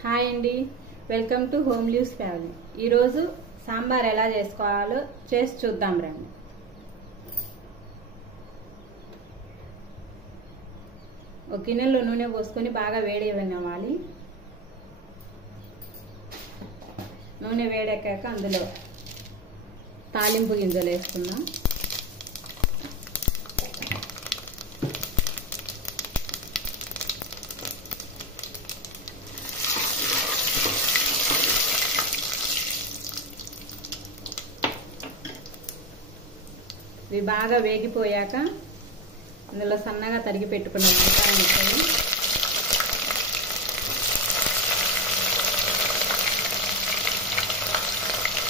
Hi అండి, welcome to home leaves family. ఈరోజు సాంబార్ ఎలా చేసుకోవాలో చేసి చూద్దాం రండి. ఒక గిన్నెలో నూనె పోసుకొని బాగా వేడనివ్వాలి. నూనె వేడెక్కాక అందులో తాలింపు గింజలు వేసుకుందాం. ఇవి బాగా వేగిపోయాక అందులో సన్నగా తరిగి పెట్టుకున్న ఉల్లిపాయ ముక్కలు,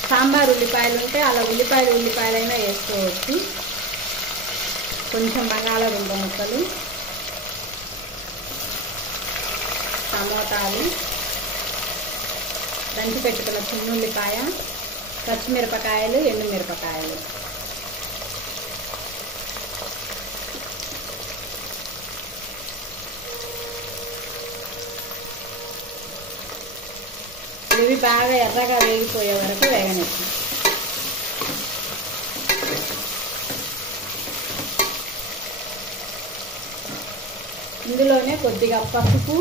సాంబార్ ఉల్లిపాయలు ఉంటే అలా ఉల్లిపాయలైనా వేసుకోవచ్చు. కొంచెం బంగాళాదుంప ముక్కలు, టమోటాలు, దంచి పెట్టుకున్న చిన్నుల్లిపాయ, పచ్చిమిరపకాయలు, ఎండుమిరపకాయలు, ఇవి బాగా ఎర్రగా వేగిపోయే వరకు వేగనిస్తాం. ఇందులోనే కొద్దిగా పసుపు,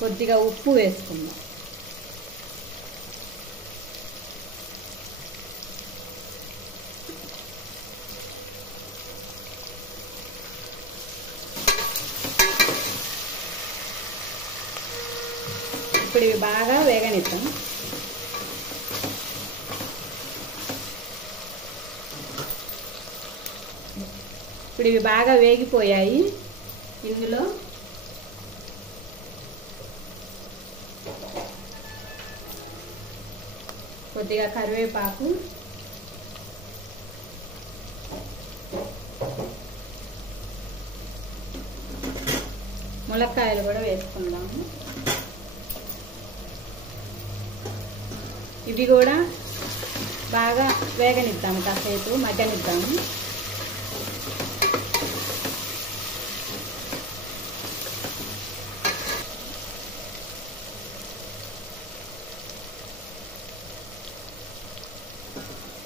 కొద్దిగా ఉప్పు వేసుకుందాం. ఇప్పుడు ఇవి బాగా వేగనిద్దాం. ఇప్పుడు ఇవి బాగా వేగిపోయాయి. ఇందులో కొద్దిగా కరివేపాకు, ములక్కాయలు కూడా వేసుకుందాము. ఇవి కూడా బాగా వేగనిద్దాము, కాసేపు మగ్గనిద్దాము.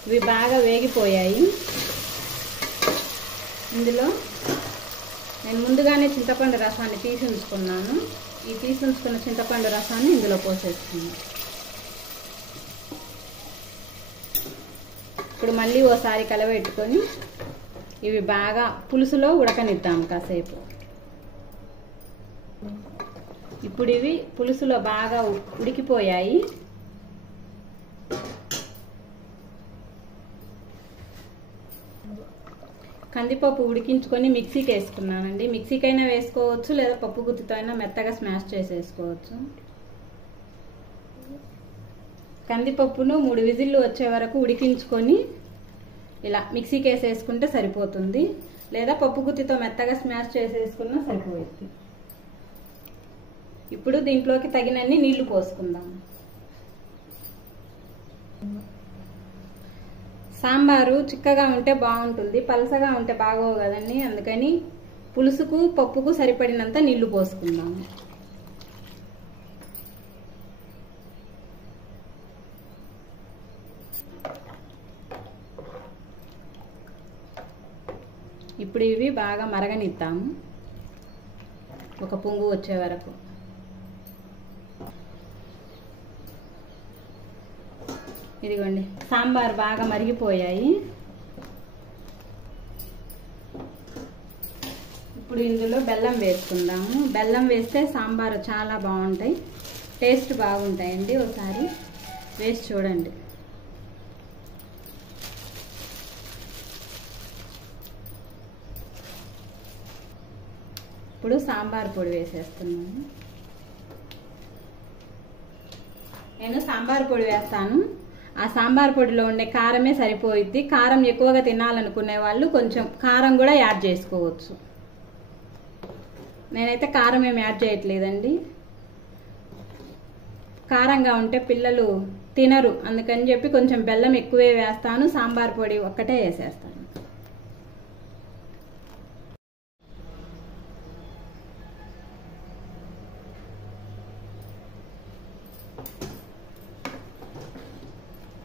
ఇవి బాగా వేగిపోయాయి. ఇందులో నేను ముందుగానే చింతపండు రసాన్ని తీసి ఉంచుకున్నాను. ఈ తీసి ఉంచుకున్న చింతపండు రసాన్ని ఇందులో పోసేస్తున్నాను. ఇప్పుడు మళ్ళీ ఓసారి కలబెట్టుకొని ఇవి బాగా పులుసులో ఉడకనిద్దాము కాసేపు. ఇప్పుడు ఇవి పులుసులో బాగా ఉడికిపోయాయి. కందిపప్పు ఉడికించుకొని మిక్సీకి వేసుకున్నానండి. మిక్సీకైనా వేసుకోవచ్చు, లేదా పప్పు గుత్తితో అయినా మెత్తగా స్మాష్ చేసేసుకోవచ్చు. కందిపప్పును 3 విజిల్లు వచ్చే వరకు ఉడికించుకొని ఇలా మిక్సీకి వేసేసుకుంటే సరిపోతుంది, లేదా పప్పు గుత్తితో మెత్తగా స్మాష్ చేసేసుకున్నా సరిపోతుంది. ఇప్పుడు దీంట్లోకి తగినన్ని నీళ్లు పోసుకుందాం. సాంబారు చిక్కగా ఉంటే బాగుంటుంది, పలసగా ఉంటే బాగోవు కదండి. అందుకని పులుసుకు పప్పుకు సరిపడినంత నీళ్లు పోసుకుందాము. ఇప్పుడు ఇవి బాగా మరగనిద్దాము, ఒక పొంగు వచ్చే వరకు. ఇదిగోండి, సాంబార్ బాగా మరిగిపోయాయి. ఇప్పుడు ఇందులో బెల్లం వేసుకుందాము. బెల్లం వేస్తే సాంబారు చాలా బాగుంటాయి, టేస్ట్ బాగుంటాయండి. ఒకసారి వేసి చూడండి. ఇప్పుడు సాంబార్ పొడి వేసేస్తున్నాను. నేను సాంబార్ పొడి వేస్తాను. ఆ సాంబార్ పొడిలో ఉండే కారమే సరిపోయిద్ది. కారం ఎక్కువగా తినాలనుకునే వాళ్ళు కొంచెం కారం కూడా యాడ్ చేసుకోవచ్చు. నేనైతే కారం ఏమి యాడ్ చేయట్లేదండి. కారంగా ఉంటే పిల్లలు తినరు, అందుకని చెప్పి కొంచెం బెల్లం ఎక్కువే వేస్తాను. సాంబార్ పొడి ఒక్కటే వేసేస్తాను.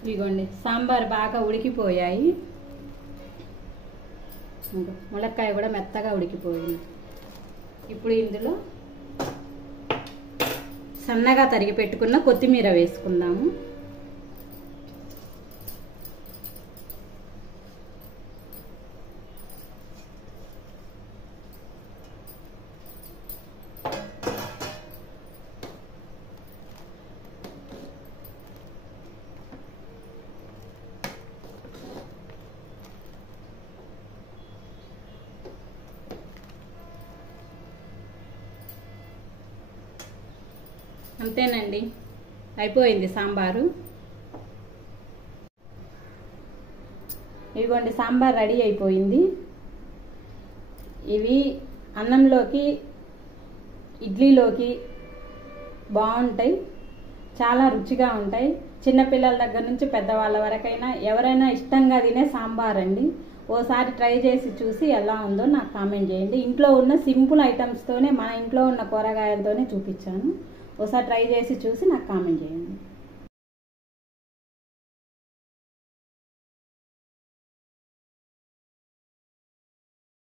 ఇదిగోండి సాంబార్ బాగా ఉడికిపోయాయి. ములక్కాయ కూడా మెత్తగా ఉడికిపోయింది. ఇప్పుడు ఇందులో సన్నగా తరిగి పెట్టుకున్న కొత్తిమీర వేసుకుందాము. అంతేనండి, అయిపోయింది సాంబారు. ఇదిగోండి సాంబార్ రెడీ అయిపోయింది. ఇవి అన్నంలోకి, ఇడ్లీలోకి బాగుంటాయి, చాలా రుచిగా ఉంటాయి. చిన్నపిల్లల దగ్గర నుంచి పెద్దవాళ్ళ వరకైనా ఎవరైనా ఇష్టంగా తినే సాంబార్ అండి. ఓసారి ట్రై చేసి చూసి ఎలా ఉందో నాకు కామెంట్ చేయండి. ఇంట్లో ఉన్న సింపుల్ ఐటమ్స్తోనే, మన ఇంట్లో ఉన్న కూరగాయలతోనే చూపించాను. ఒకసారి ట్రై చేసి చూసి నాకు కామెంట్ చేయండి.